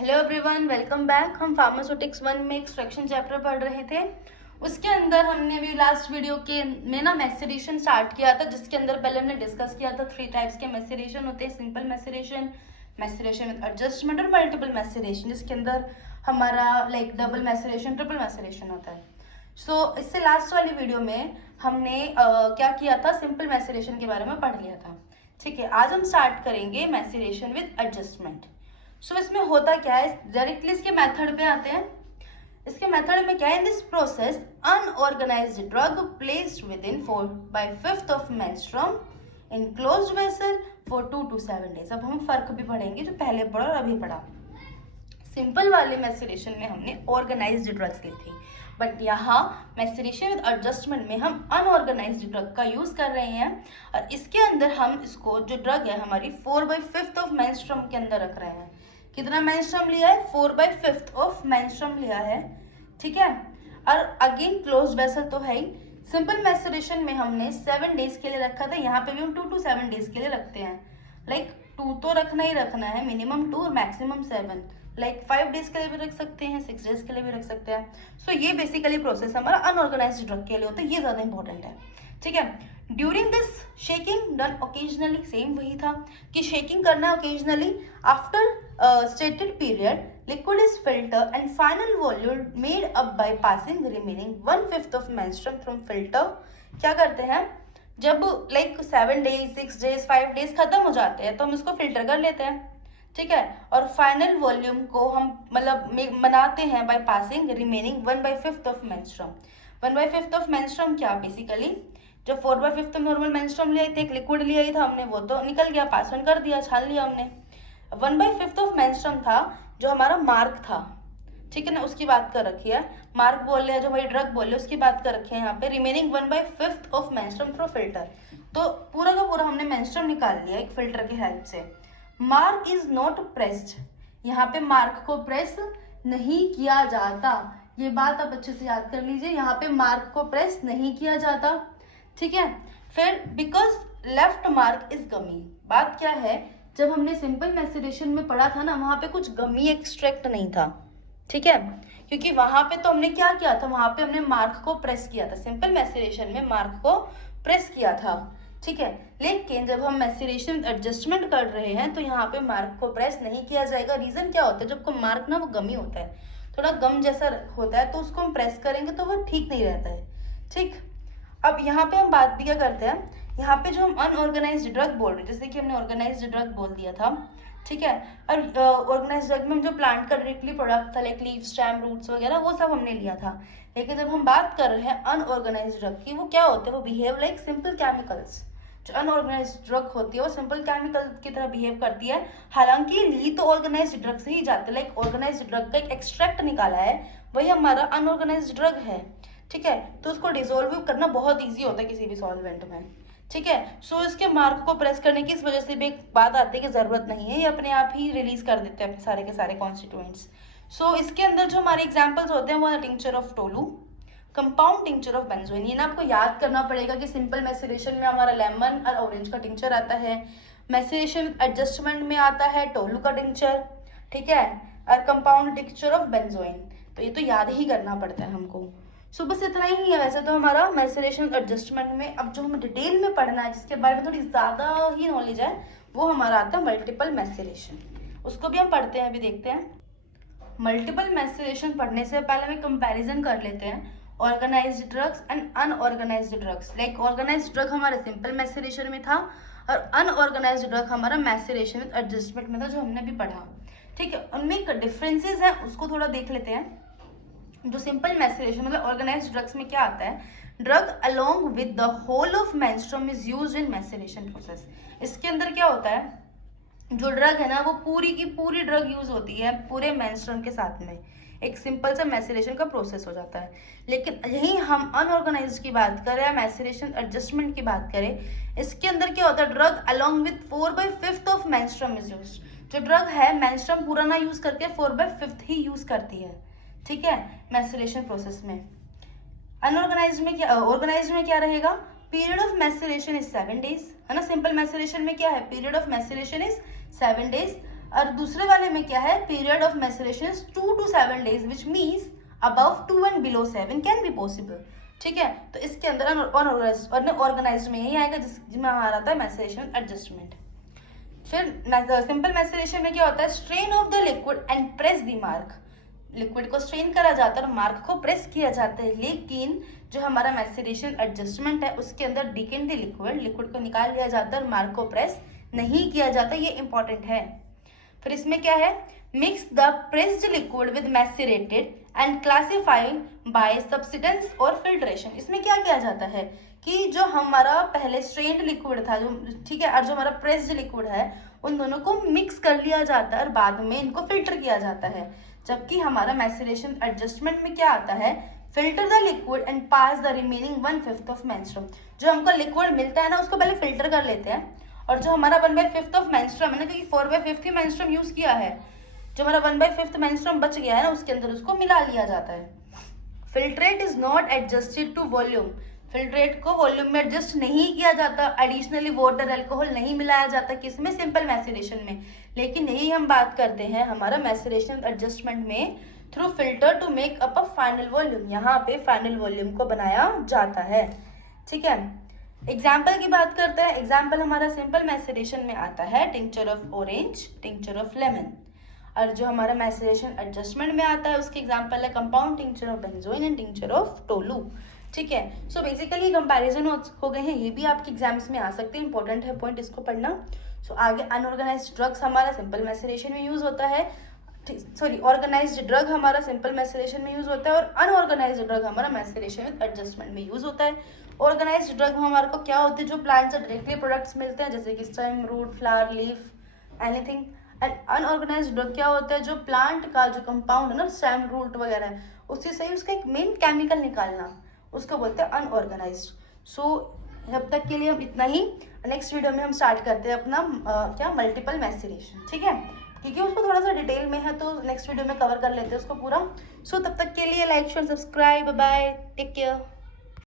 Hello everyone, welcome back. हम pharmaceutics 1 में extraction chapter पढ़ रहे थे। उसके अंदर हमने अभी लास्ट वीडियो के में ना मैसेरेशन स्टार्ट किया था, जिसके अंदर पहले हमने डिस्कस किया था 3 टाइप्स के मैसेरेशन होते हैं। Simple maceration, maceration with adjustment और मल्टीपल मैसेरेशन, जिसके अंदर हमारा like double maceration, triple maceration होता है। इससे लास्ट वाली वीडियो में हमने क्या किया था, सिंपल मैसेरेशन के बारे में पढ़ लिया था। ठीक है, आज हम स्टार्ट करेंगे मैसेरेशन विद एडजस्टमेंट। इसमें होता क्या है, डायरेक्टली इसके मेथड पे आते हैं। इसके मेथड में क्या है, in this process unorganised drug placed with in 4/5 of menstruum in closed vessel for 2 to 7 days। अब हम फर्क भी पढ़ेंगे, जो पहले पढ़ा और अभी पढ़ा। सिंपल वाले मैसेरेशन में हमने ऑर्गेनाइज्ड ड्रग्स ली थी, बट यहाँ मैसेरेशन विद एडजस्टमेंट में हम अनऑर्गेनाइज्ड ड्रग का यूज कर रहे हैं। और इसके अंदर हम इसको जो ड्रग है हमारी 4/5 ऑफ मेंस्ट्रुम के अंदर रख रहे हैं। कितना मेंस्ट्रुम लिया है, 4/5 ऑफ मेंस्ट्रुम लिया है। ठीक है, और अगेन क्लोज वेसल तो है ही। सिंपल मैसेरेशन में हमने 7 डेज के लिए रखा था, यहाँ पे भी हम 2 to 7 डेज के लिए रखते हैं। लाइक 2 तो रखना ही रखना है, मिनिमम 2 और मैक्सिमम 7। लाइक 5 डेज के लिए भी रख सकते हैं, 6 डेज के लिए भी रख सकते हैं। ये बेसिकली प्रोसेस हमारा अनऑर्गेनाइज्ड ड्रग के लिए होता है, ये ज़्यादा इंपॉर्टेंट है। ठीक है, during this shaking done occasionally, same वही था कि शेकिंग करना है occasionally. After stated period liquid is filter and final volume made up by passing remaining 1/5 of menstruum from filter. क्या करते हैं, जब लाइक 7 डेज, 6 डेज, 5 डेज खत्म हो जाते हैं तो हम इसको फिल्टर कर लेते हैं। ठीक है, और फाइनल वॉल्यूम को हम मतलब बनाते हैं by passing remaining 1/5 of menstruum. 1/5 of menstruum क्या, बेसिकली जो 4/5 नॉर्मल मेंस्ट्रुम लिया था, एक लिक्विड लिया ही था हमने, वो तो निकल गया, पास ऑन कर दिया, छान लिया हमने। 1/5 ऑफ मेंस्ट्रुम था जो हमारा मार्क था। ठीक है ना, उसकी बात कर रखी है। मार्क बोल रहे हैं, जो भाई ड्रग बोल रहे हैं, उसकी बात कर रखी है यहाँ पे। Remaining 1/5 of menstruum through filter, तो पूरा का पूरा हमने मेंस्ट्रुम निकाल लिया एक फिल्टर की हेल्प से। मार्क इज नॉट प्रेस्ड, यहाँ पे मार्क को प्रेस नहीं किया जाता। ये बात आप अच्छे से याद कर लीजिए, यहाँ पे मार्क को प्रेस नहीं किया जाता। ठीक है, फिर बिकॉज लेफ्ट मार्क इज गमी। बात क्या है, जब हमने सिंपल मैसेरेशन में पढ़ा था ना, वहां पे कुछ गमी एक्सट्रैक्ट नहीं था। ठीक है, क्योंकि वहां पे तो हमने क्या किया था, वहां पे हमने मार्क को प्रेस किया था। सिंपल मैसेरेशन में मार्क को प्रेस किया था। ठीक है, लेकिन जब हम मैसेरेशन एडजस्टमेंट कर रहे हैं तो यहाँ पे मार्क को प्रेस नहीं किया जाएगा। रीजन क्या होता है, जब मार्क ना वो गमी होता है, थोड़ा गम जैसा होता है, तो उसको हम प्रेस करेंगे तो वो ठीक नहीं रहता है। ठीक, अब यहाँ पे हम बात भी क्या करते हैं, यहाँ पे जो हम अनऑर्गेनाइज्ड ड्रग बोल रहे हैं, जैसे कि हमने ऑर्गेनाइज्ड ड्रग बोल दिया था। ठीक है, और ऑर्गेनाइज्ड ड्रग में हम जो प्लांट का डायरेक्टली प्रोडक्ट था, लाइक लीव, स्टेम, रूट्स वगैरह, वो सब हमने लिया था। लेकिन जब हम बात कर रहे हैं अनऑर्गेनाइज्ड ड्रग की, वो क्या होते हैं, वो बिहेव लाइक सिंपल केमिकल्स। जो अनऑर्गेनाइज्ड ड्रग होती है वो सिंपल केमिकल की तरह बिहेव करती है। हालांकि ली तो ऑर्गेनाइज्ड ड्रग से ही जाते हैं, लाइक ऑर्गेनाइज्ड ड्रग का एक एक्सट्रैक्ट निकाला है, वही हमारा अनऑर्गेनाइज्ड ड्रग है। ठीक है, तो उसको डिसोल्व करना बहुत ईजी होता है किसी भी सॉल्वेंट में। ठीक है, इसके मार्क को प्रेस करने की इस वजह से भी एक बात आती है कि जरूरत नहीं है, ये अपने आप ही रिलीज कर देते हैं अपने सारे के सारे कॉन्स्टिट्यूएंट्स। इसके अंदर जो हमारे एग्जाम्पल्स होते हैं वो है tincture of tolu, compound tincture of benzoin. ये ना आपको याद करना पड़ेगा कि सिंपल मैसेरेशन में हमारा लेमन और ऑरेंज का टिंक्चर आता है, मैसेरेशन एडजस्टमेंट में आता है टोलू का टिंक्चर। ठीक है, और कंपाउंड टिंक्चर ऑफ बेंजोइन, तो ये तो याद ही करना पड़ता है हमको। बस इतना ही है वैसे तो हमारा मैसेरेशन एडजस्टमेंट में। अब जो हमें डिटेल में पढ़ना है, जिसके बारे में थोड़ी ज़्यादा ही नॉलेज है, वो हमारा आता है मल्टीपल मैसेरेशन। उसको भी हम पढ़ते हैं, अभी देखते हैं। मल्टीपल मैसेरेशन पढ़ने से पहले हम कंपैरिजन कर लेते हैं organized drugs and unorganized drugs. Like organized drug हमारे सिंपल मैसेरेशन में था और अनऑर्गेनाइज्ड ड्रग हमारा मैसेरेशन विद एडजस्टमेंट में था, जो हमने भी पढ़ा। ठीक है, उनमें डिफरेंसेस हैं, उसको थोड़ा देख लेते हैं। जो सिंपल मैसेरेशन मतलब ऑर्गेनाइज्ड ड्रग्स में क्या आता है, drug along with the whole of menstruum is used in maceration process. इसके अंदर क्या होता है, जो ड्रग है ना वो पूरी की पूरी ड्रग यूज होती है पूरे मेंस्ट्रुम के साथ में, एक सिंपल सा मैसेरेशन का प्रोसेस हो जाता है। लेकिन यही हम अनऑर्गेनाइज्ड की बात करें या मैसेरेशन एडजस्टमेंट की बात करें, इसके अंदर क्या होता है, drug along with 4/5 of menstruum is used. जो ड्रग है मेंस्ट्रुम पूरा ना यूज करके 4/5 ही यूज करती है। ठीक है, मैसेरेशन प्रोसेस में। अनऑर्गेनाइज्ड में क्या, ऑर्गेनाइज्ड में क्या रहेगा, period of maceration is 7 days, है ना। सिंपल मैसेरेशन में क्या है, period of maceration is 7 days. और दूसरे वाले में क्या है, period of maceration 2 to 7 days which means above 2 and below 7 can be possible. ठीक है, तो इसके अंदर अनऑर्गेनाइज्ड में यही आएगा जिसमें हमारा आता है मैसेरेशन एडजस्टमेंट। फिर सिंपल मैसेरेशन में क्या होता है, strain of the liquid and press the mark. Liquid को स्ट्रेन करा जाता है और मार्क को प्रेस किया जाता है, लेकिन जो हमारा मैसेरेशन एडजस्टमेंट है उसके अंदर डिकेन द लिक्विड को निकाल लिया जाता है और मार्क को प्रेस नहीं किया जाता, ये इंपॉर्टेंट है। फिर इसमें क्या है, mix the pressed liquid with macerated and classified by subsidence और फिल्ट्रेशन। इसमें क्या किया जाता है कि जो हमारा पहले स्ट्रेन्ड लिक्विड था, जो ठीक है, और जो हमारा प्रेस्ड लिक्विड है, उन दोनों को मिक्स कर लिया जाता है और बाद में इनको फिल्टर किया जाता है। जबकि हमारा मैसेरेशन एडजस्टमेंट में क्या आता है, filter the liquid and pass the remaining 1/5 of menstruum. जो हमको लिक्विड मिलता है ना उसको पहले फिल्टर कर लेते हैं, और जो हमारा 1/5 ऑफ मेंस्ट्रुम है ना, क्योंकि 4/5 ही मेंस्ट्रुम यूज किया है, जो हमारा 1/5 मेंस्ट्रुम बच गया है ना उसके अंदर उसको मिला लिया जाता है। Filtrate is not adjusted to volume. Filtrate को वॉल्यूम में एडजस्ट नहीं किया जाता, एडिशनली वाटर अल्कोहल नहीं मिलाया जाता, किसमें, सिंपल मैसेरेशन में। लेकिन यही हम बात करते हैं हमारा मैसेरेशन एडजस्टमेंट में, through filter to make up a final volume. यहाँ पे फाइनल वॉल्यूम को बनाया जाता है। ठीक है, एग्जाम्पल की बात करते हैं। एग्जाम्पल हमारा सिंपल मैसेरेशन में आता है tincture of orange, tincture of lemon. और जो हमारा मैसेरेशन एडजस्टमेंट में आता है उसके एग्जाम्पल है compound tincture of benzoin and tincture of tolu. ठीक है, सो बेसिकली कंपैरिजन हो गए हैं, ये भी आपके एग्जाम्स में आ सकते हैं, इंपॉर्टेंट है पॉइंट, इसको पढ़ना। सो आगे अनऑर्गेनाइज्ड ड्रग्स हमारा सिंपल मैसेरेशन में यूज होता है, सॉरी ऑर्गेनाइज्ड ड्रग हमारा सिंपल मैसेरेशन में यूज होता है, और अनऑर्गेनाइज्ड ड्रग हमारा मैसेरेशन विद एडजस्टमेंट में यूज होता है। ऑर्गेनाइज्ड ड्रग हमारे को क्या होती है, जो प्लांट से डायरेक्टली प्रोडक्ट्स मिलते हैं, जैसे कि stem, root, flower, leaf, anything. And unorganized drug क्या होता है, जो प्लांट का जो कंपाउंड है ना, स्टेम, रूट वगैरह, उसी से ही उसका एक मेन केमिकल निकालना, उसको बोलते हैं अनऑर्गेनाइज्ड। सो जब तक के लिए हम इतना ही, नेक्स्ट वीडियो में हम स्टार्ट करते हैं अपना क्या, मल्टीपल मैसेरेशन। ठीक है, क्योंकि उसको थोड़ा सा डिटेल में है तो नेक्स्ट वीडियो में कवर कर लेते हैं उसको पूरा। सो तब तक के लिए like, share, subscribe, bye, take care.